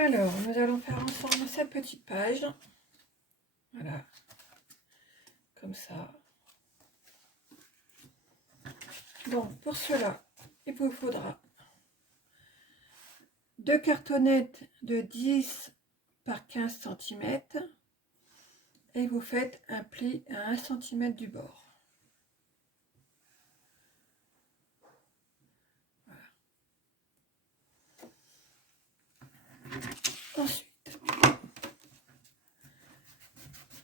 Alors, nous allons faire ensemble cette petite page. Voilà. Comme ça. Donc, pour cela, il vous faudra 2 cartonnettes de 10 par 15 cm et vous faites un pli à 1 cm du bord. Voilà. Ensuite,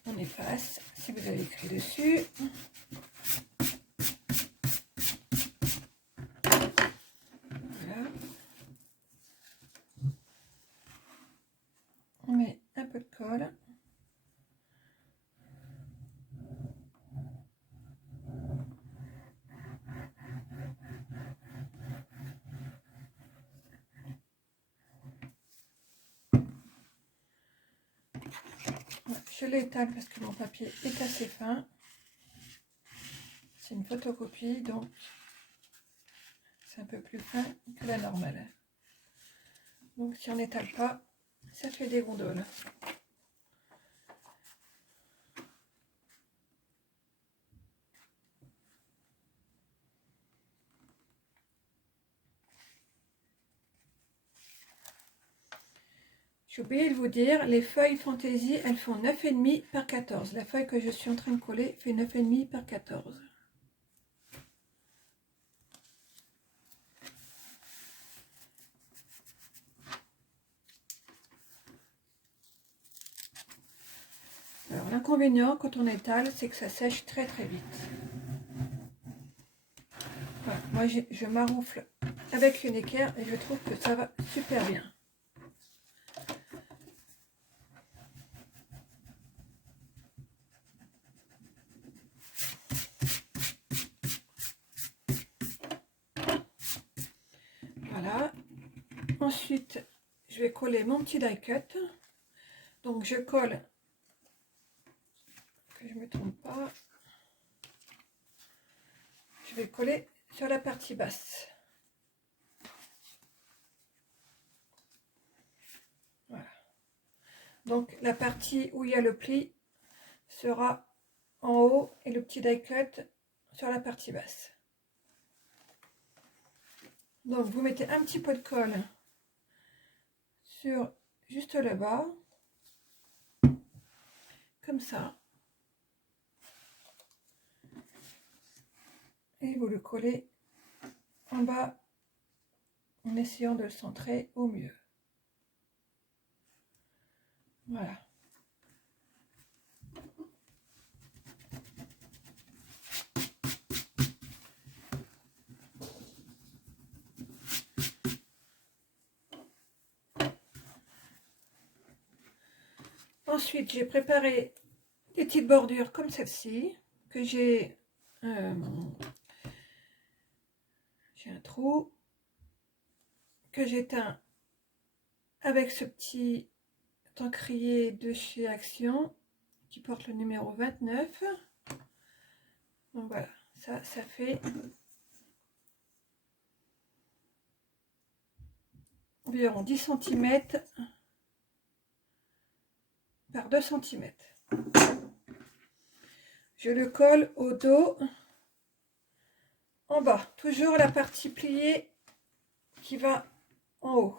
on efface si vous avez écrit dessus. Voilà. On met un peu de colle. Je l'étale parce que mon papier est assez fin. C'est une photocopie, donc c'est un peu plus fin que la normale. Donc si on n'étale pas, ça fait des gondoles. J'ai oublié de vous dire, les feuilles fantaisie, elles font 9,5 par 14. La feuille que je suis en train de coller fait 9,5 par 14. Alors l'inconvénient quand on étale, c'est que ça sèche très très vite. Voilà, moi je maroufle avec une équerre et je trouve que ça va super bien. Voilà. Ensuite, je vais coller mon petit die cut. Donc je colle, que je ne me trompe pas, je vais coller sur la partie basse. Voilà. Donc la partie où il y a le pli sera en haut et le petit die cut sur la partie basse. Donc vous mettez un petit peu de colle sur juste le bas, comme ça, et vous le collez en bas en essayant de le centrer au mieux. Voilà. Ensuite, j'ai préparé des petites bordures comme celle-ci, que j'ai un trou, que j'éteins avec ce petit encrier de chez Action, qui porte le numéro 29. Donc voilà, ça fait environ 10 cm par 2 cm. Je le colle au dos en bas, toujours la partie pliée qui va en haut.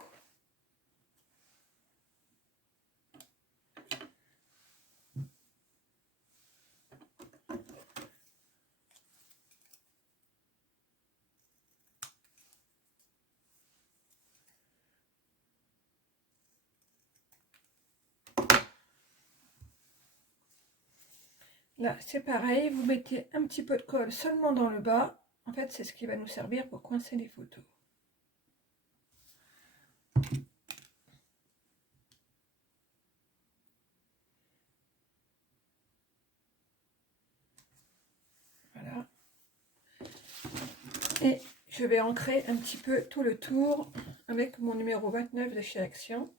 Là, c'est pareil, vous mettez un petit peu de colle seulement dans le bas. En fait, c'est ce qui va nous servir pour coincer les photos. Voilà. Et je vais ancrer un petit peu tout le tour avec mon numéro 29 de chez Action.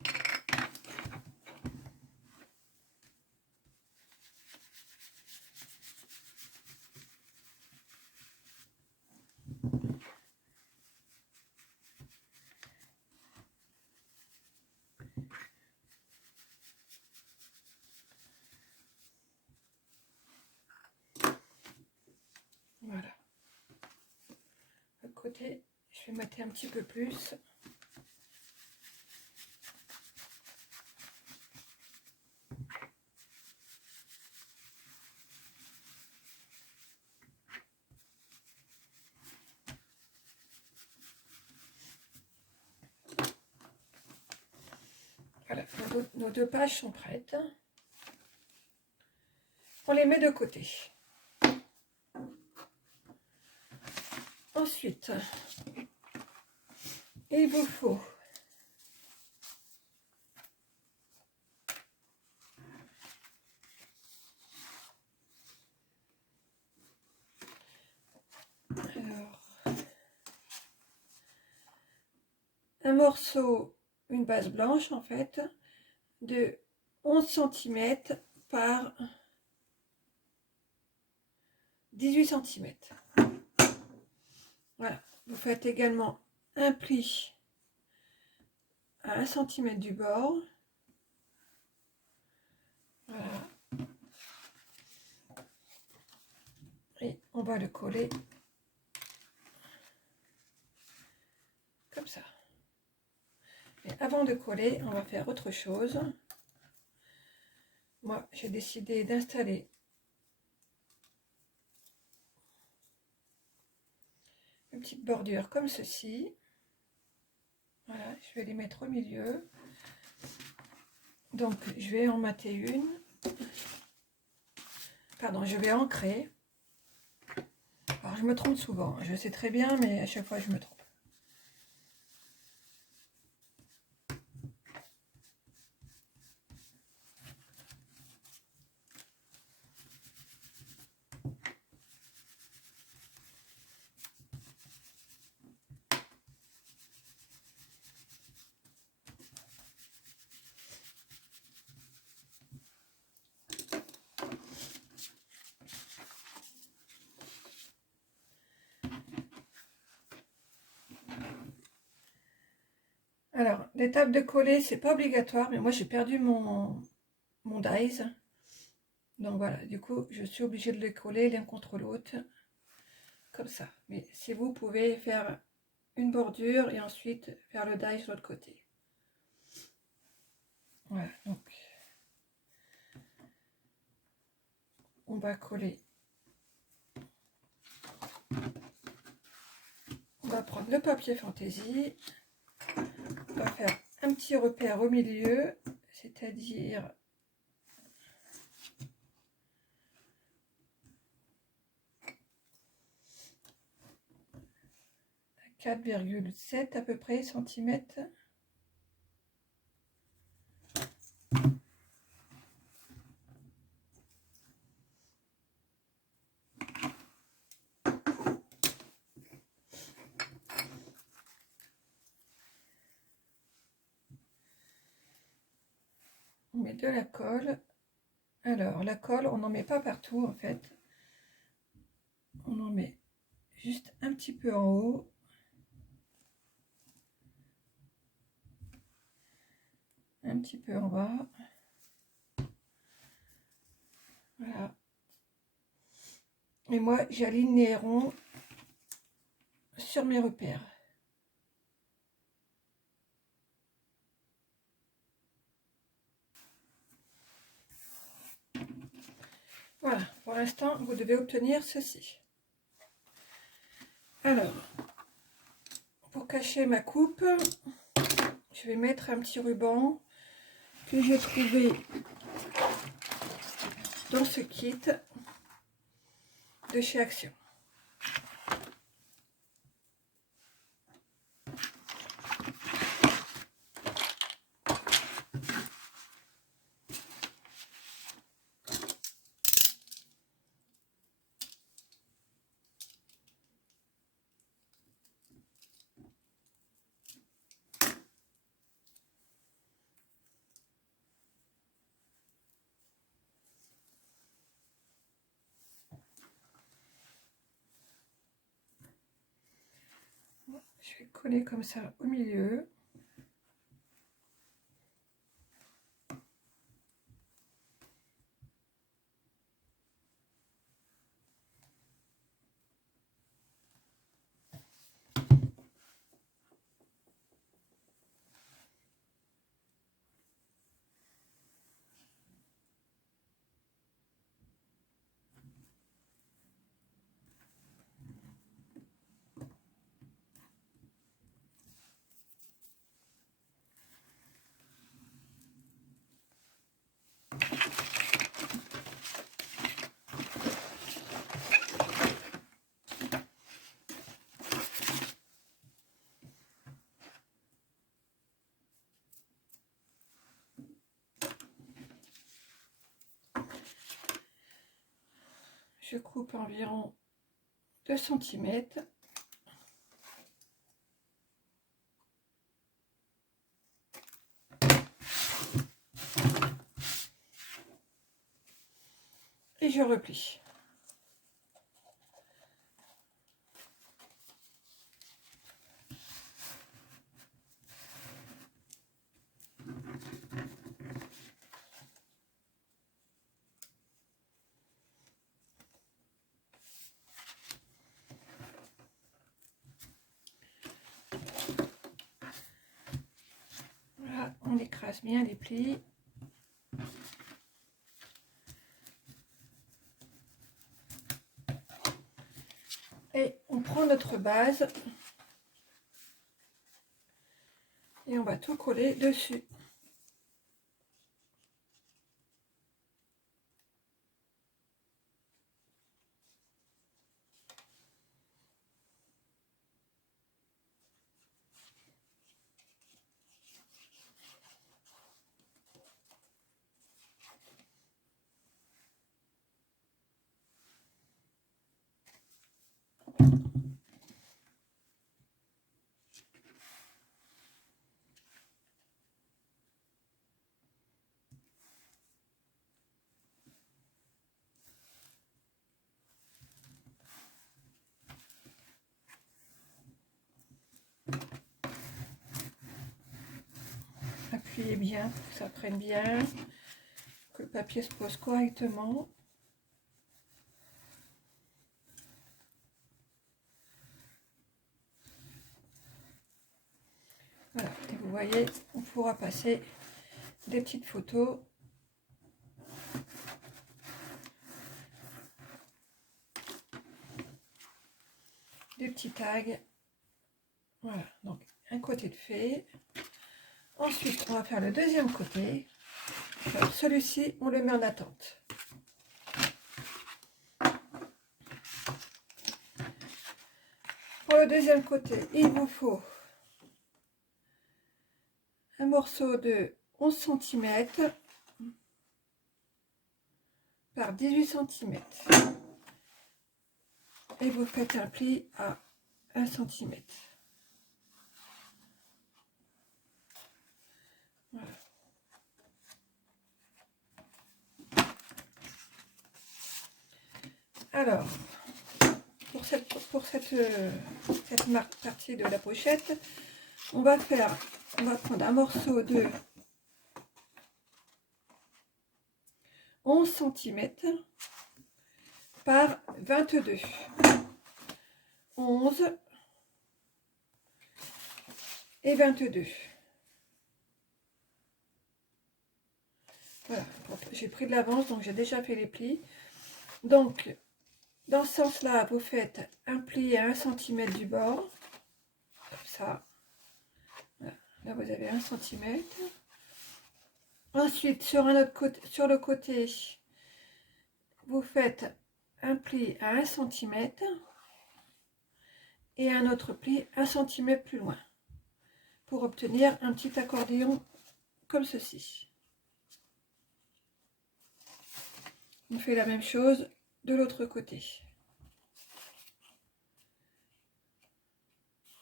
Voilà. Le côté, je vais mettre un petit peu plus. Voilà, nos deux pages sont prêtes. On les met de côté. Ensuite, il vous faut un morceau, une base blanche en fait, de 11 cm par 18 cm. Voilà, vous faites également un pli à 1 cm du bord. Voilà. Et on va le coller comme ça. Mais avant de coller, on va faire autre chose. Moi, j'ai décidé d'installer une petite bordure comme ceci. Voilà, je vais les mettre au milieu. Donc, je vais en mater une. Pardon, je vais ancrer. Alors, je me trompe souvent. Je sais très bien, mais à chaque fois, je me trompe. Alors, l'étape de coller, c'est pas obligatoire, mais moi, j'ai perdu mon dies. Donc voilà, du coup, je suis obligée de les coller l'un contre l'autre, comme ça. Mais si vous pouvez faire une bordure et ensuite faire le die sur l'autre côté. Voilà, donc on va coller. On va prendre le papier fantaisie. On va faire un petit repère au milieu, c'est-à-dire 4,7 à peu près centimètres. On met de la colle. Alors, la colle, on n'en met pas partout en fait. On en met juste un petit peu en haut. Un petit peu en bas. Voilà. Et moi, j'aligne les ronds sur mes repères. Voilà, pour l'instant, vous devez obtenir ceci. Alors, pour cacher ma coupe, je vais mettre un petit ruban que j'ai trouvé dans ce kit de chez Action. Je vais coller comme ça au milieu. Je coupe environ 2 cm. Et je replie. Voilà, on écrase bien les plis. Et on prend notre base et on va tout coller dessus. Appuyez bien pour que ça prenne bien, que le papier se pose correctement. Voilà, et vous voyez, on pourra passer des petites photos. Des petits tags. Voilà, donc un côté de fait. Ensuite, on va faire le deuxième côté. Celui-ci, on le met en attente. Pour le deuxième côté, il vous faut un morceau de 11 cm par 18 cm. Et vous faites un pli à 1 cm. Voilà. Alors, pour cette partie de la pochette, on va prendre un morceau de 11 cm par 22. 11 et 22. Voilà, j'ai pris de l'avance, donc j'ai déjà fait les plis. Donc, dans ce sens-là, vous faites un pli à 1 cm du bord, comme ça. Voilà. Là, vous avez 1 cm. Ensuite, sur le côté, vous faites un pli à 1 cm et un autre pli 1 cm plus loin pour obtenir un petit accordéon comme ceci. On fait la même chose de l'autre côté.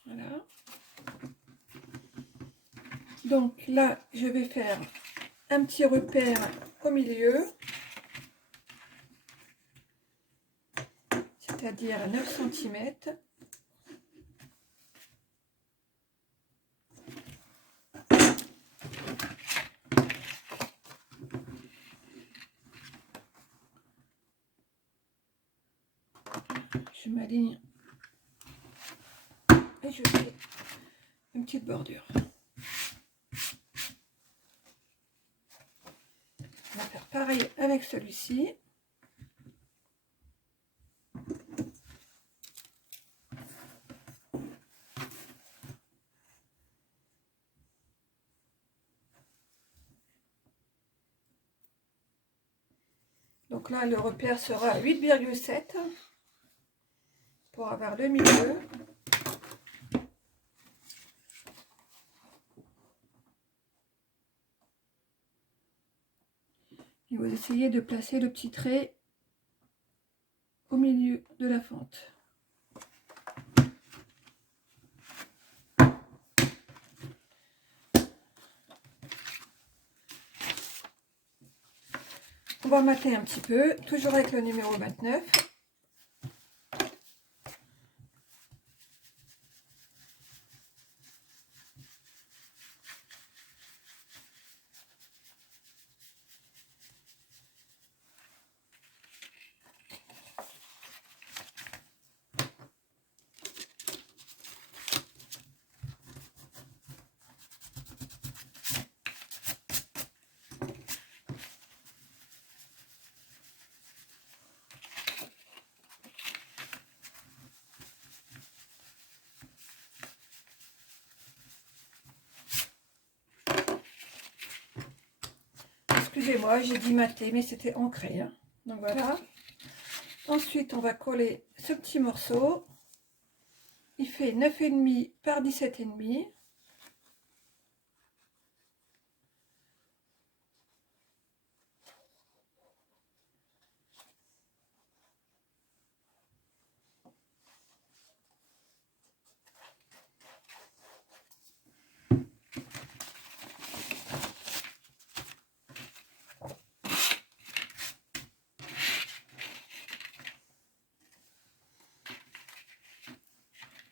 Voilà. Donc là, je vais faire un petit repère au milieu, c'est-à-dire 9 cm. Je m'aligne et je fais une petite bordure. On va faire pareil avec celui-ci. Donc là, le repère sera 8,7 pour avoir le milieu. Et vous essayez de placer le petit trait au milieu de la fente. On va mater un petit peu, toujours avec le numéro 29. Excusez-moi, j'ai dit mater, mais c'était ancré. Hein. Donc voilà. Ensuite, on va coller ce petit morceau. Il fait 9,5 par 17,5.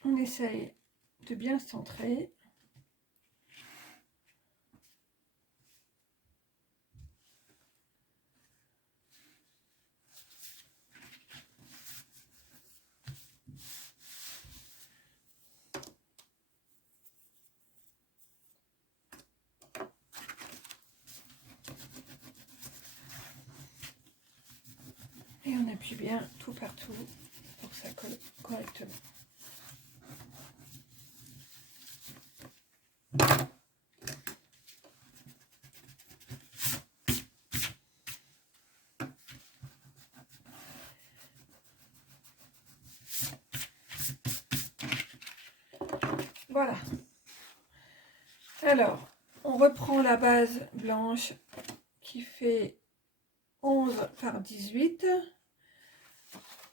On essaye de bien centrer. Et on appuie bien tout partout pour que ça colle correctement. Voilà. Alors, on reprend la base blanche qui fait 11 par 18.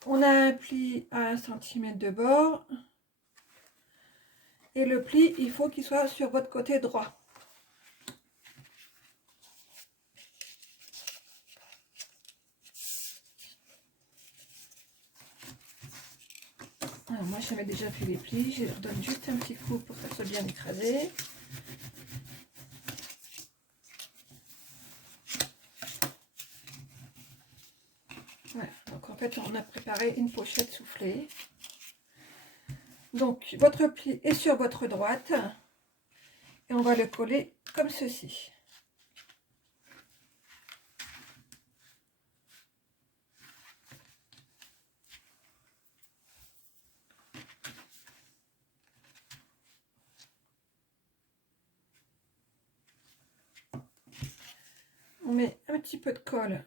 On a un pli à 1 cm de bord. Et le pli, il faut qu'il soit sur votre côté droit. Alors moi, j'avais déjà fait les plis. Je redonne juste un petit coup pour que ça soit bien écrasé. Voilà. Donc en fait, on a préparé une pochette soufflée. Donc, votre pli est sur votre droite. Et on va le coller comme ceci. On met un petit peu de colle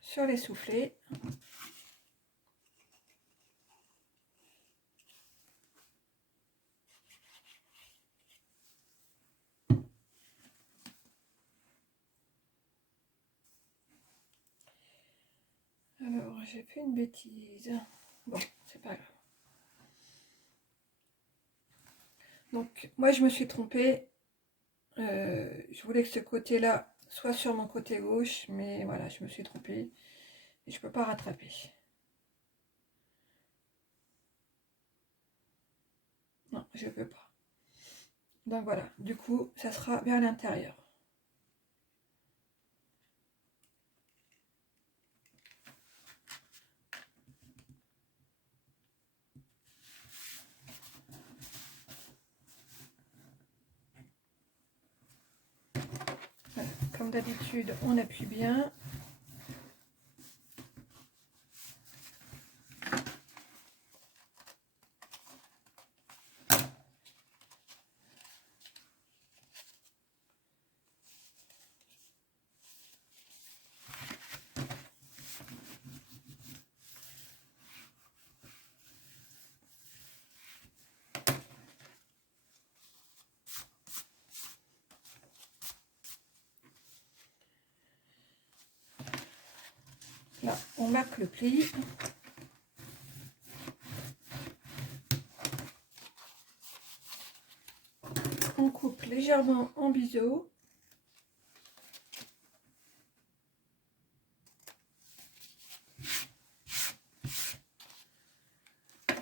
sur les soufflets. Alors, j'ai fait une bêtise. Bon, c'est pas grave. Donc, moi, je me suis trompée. Je voulais que ce côté-là soit sur mon côté gauche, mais voilà, je me suis trompée. Et je ne peux pas rattraper. Non, je ne peux pas. Donc voilà, du coup, ça sera vers l'intérieur. Voilà. Comme d'habitude, on appuie bien. Là, on marque le pli. On coupe légèrement en biseau.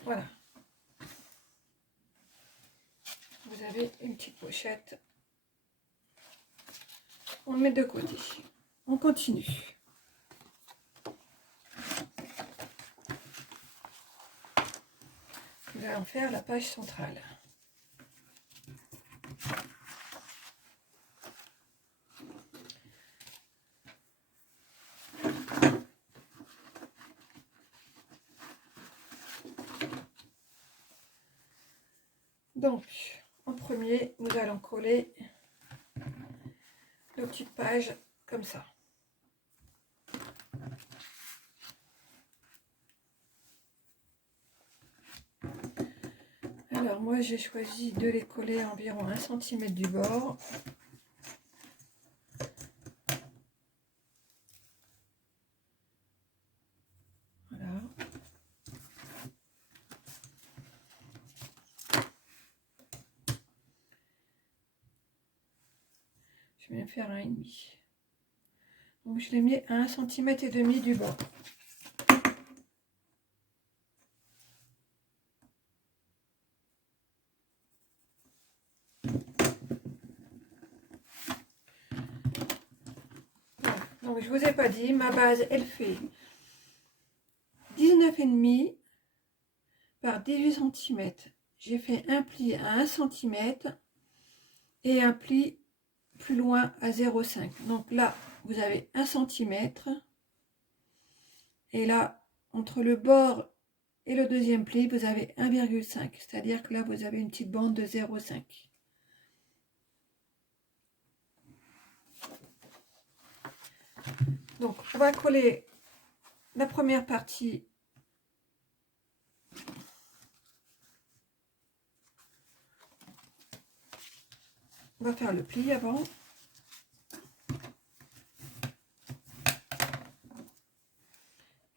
Voilà. Vous avez une petite pochette. On le met de côté. On continue. Nous allons faire la page centrale. Donc, en premier, nous allons coller nos petites pages comme ça. Alors moi j'ai choisi de les coller à environ 1 cm du bord. Voilà. Je vais même faire 1,5. Donc je l'ai mis à 1,5 cm du bord. Donc je vous ai pas dit, ma base elle fait 19,5 par 18 cm. J'ai fait un pli à 1 cm et un pli plus loin à 0,5. Donc là vous avez 1 cm et là entre le bord et le deuxième pli vous avez 1,5, c'est à dire que là vous avez une petite bande de 0,5. Donc on va coller la première partie on va faire le pli avant.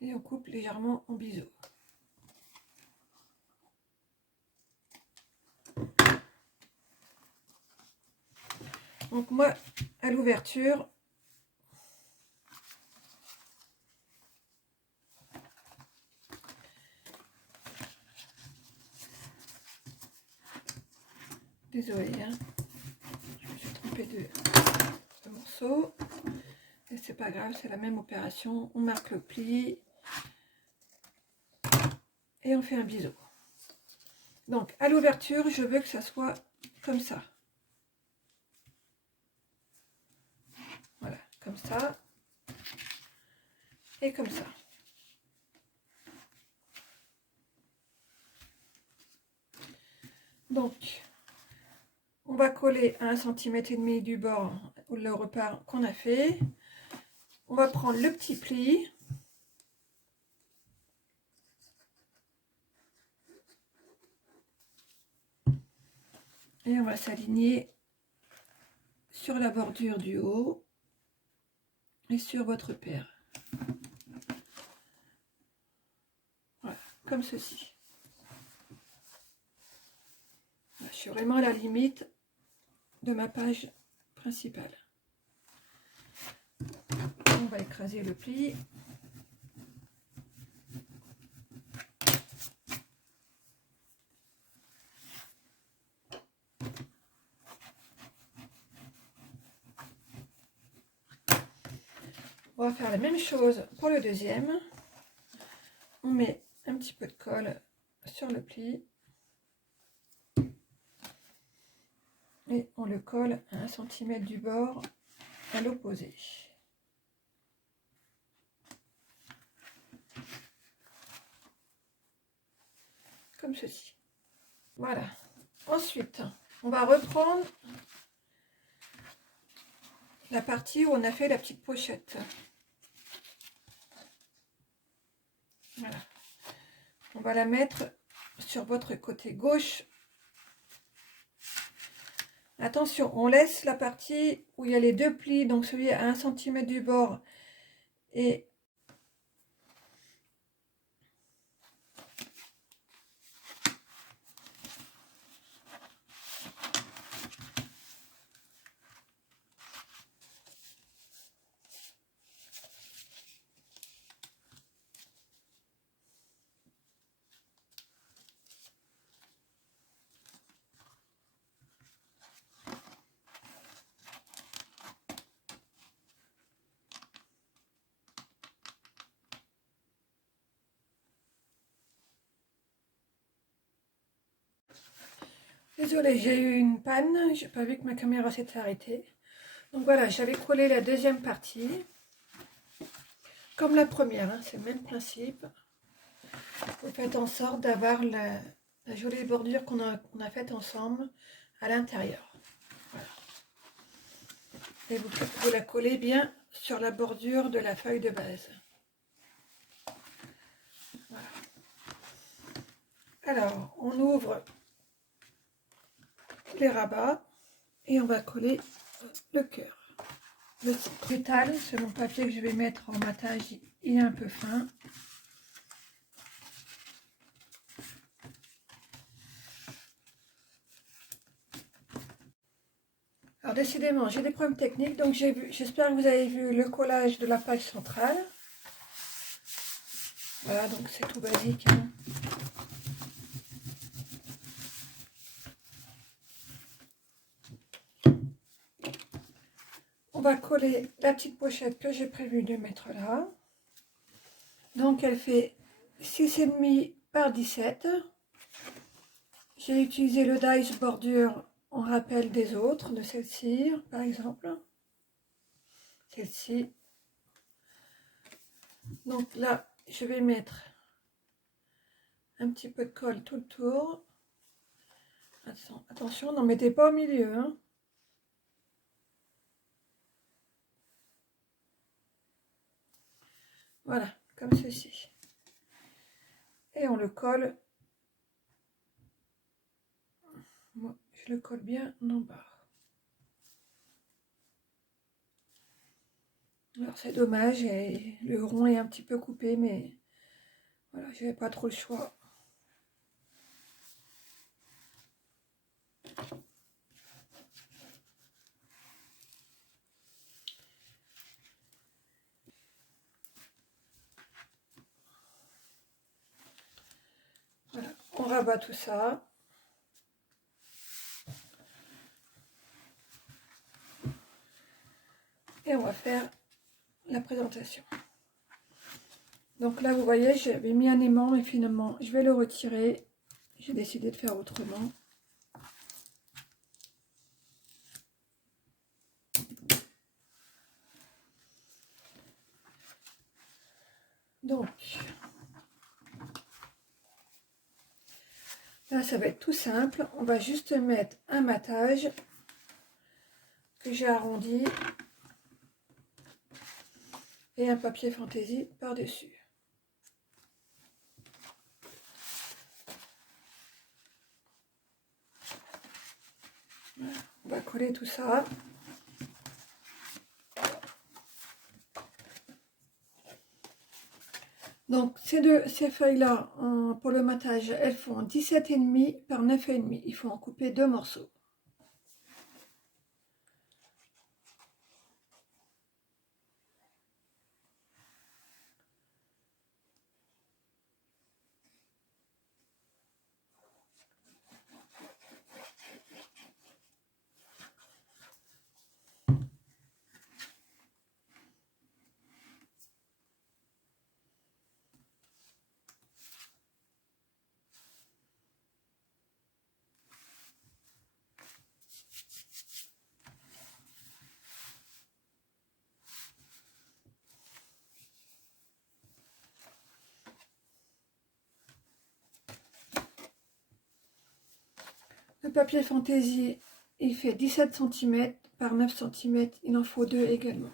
Et on coupe légèrement en biseau. Donc moi, à l'ouverture, désolé, hein, je me suis trompée de morceau. Et c'est pas grave, c'est la même opération. On marque le pli et on fait un biseau. Donc à l'ouverture, je veux que ça soit comme ça. Voilà, comme ça et comme ça. Donc, on va coller à 1,5 cm du bord le repart qu'on a fait. On va prendre le petit pli. Et on va s'aligner sur la bordure du haut et sur votre paire. Voilà, comme ceci. Voilà, je suis vraiment à la limite de ma page principale. On va écraser le pli. On va faire la même chose pour le deuxième. On met un petit peu de colle sur le pli. Et on le colle à 1 cm du bord à l'opposé. Comme ceci. Voilà. Ensuite, on va reprendre la partie où on a fait la petite pochette. Voilà. On va la mettre sur votre côté gauche. Attention, on laisse la partie où il y a les deux plis, donc celui à 1 cm du bord et désolée, j'ai eu une panne, j'ai pas vu que ma caméra s'était arrêtée. Donc voilà, j'avais collé la deuxième partie. Comme la première, hein, c'est le même principe. Vous faites en sorte d'avoir la jolie bordure qu'on a faite ensemble à l'intérieur. Voilà. Et vous la collez bien sur la bordure de la feuille de base. Voilà. Alors, on ouvre les rabats et on va coller le cœur. Le pétale, c'est mon papier que je vais mettre en matage, il est un peu fin. Alors décidément, j'ai des problèmes techniques, donc j'espère que vous avez vu le collage de la page centrale. Voilà, donc c'est tout basique, hein. On va coller la petite pochette que j'ai prévu de mettre là. Donc elle fait 6,5 par 17. J'ai utilisé le dies bordure en rappel des autres, de celle-ci par exemple. Celle-ci. Donc là, je vais mettre un petit peu de colle tout le tour. Attention, n'en mettez pas au milieu, hein. Voilà, comme ceci. Et on le colle. Moi, je le colle bien en bas. Alors c'est dommage, et le rond est un petit peu coupé, mais voilà, j'avais pas trop le choix. Voilà, on rabat tout ça. Et on va faire la présentation. Donc là, vous voyez, j'avais mis un aimant, mais finalement, je vais le retirer. J'ai décidé de faire autrement. Donc, là, ça va être tout simple. On va juste mettre un matage que j'ai arrondi et un papier fantaisie par-dessus. Voilà, on va coller tout ça. Donc ces feuilles-là, pour le matage, elles font 17,5 par 9,5. Il faut en couper 2 morceaux. Le papier fantaisie, il fait 17 cm par 9 cm. Il en faut 2 également.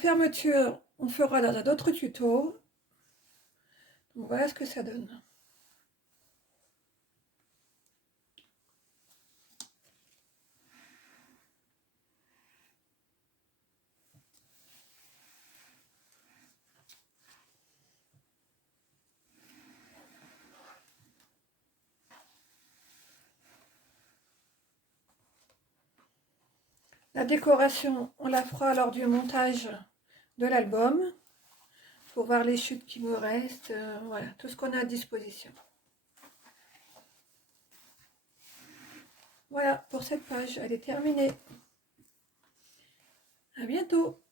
fermeture, on fera dans un autre tuto. Donc voilà ce que ça donne. La décoration, on la fera lors du montage de l'album pour voir les chutes qui me restent, voilà, tout ce qu'on a à disposition. Voilà pour cette page, elle est terminée. À bientôt.